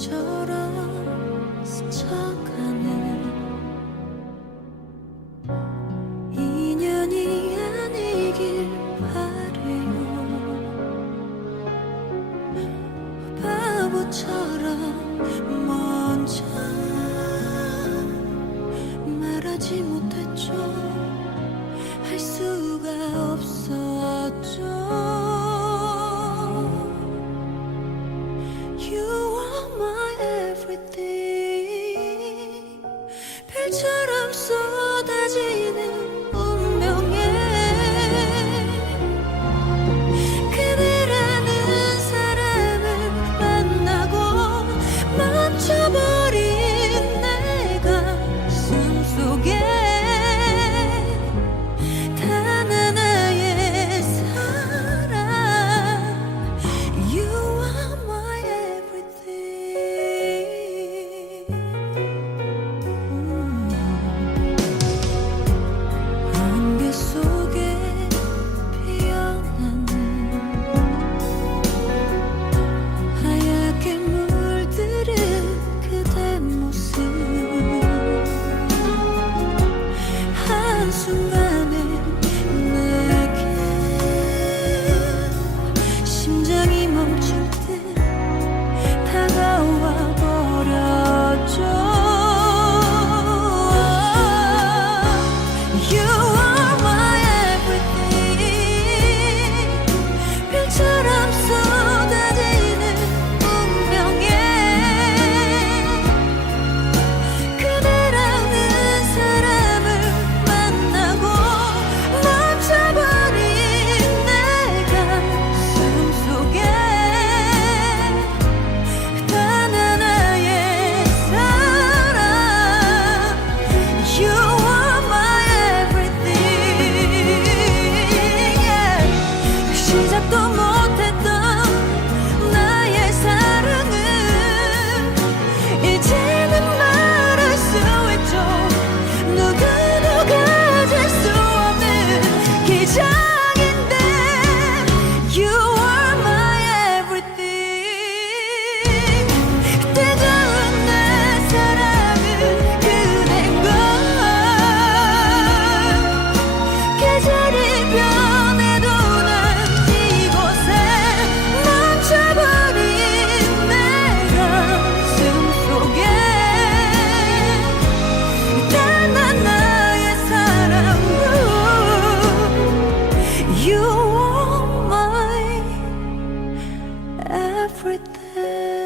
바람처럼 스쳐가는 인연이 아니길 바래요. 바보처럼 sungai everything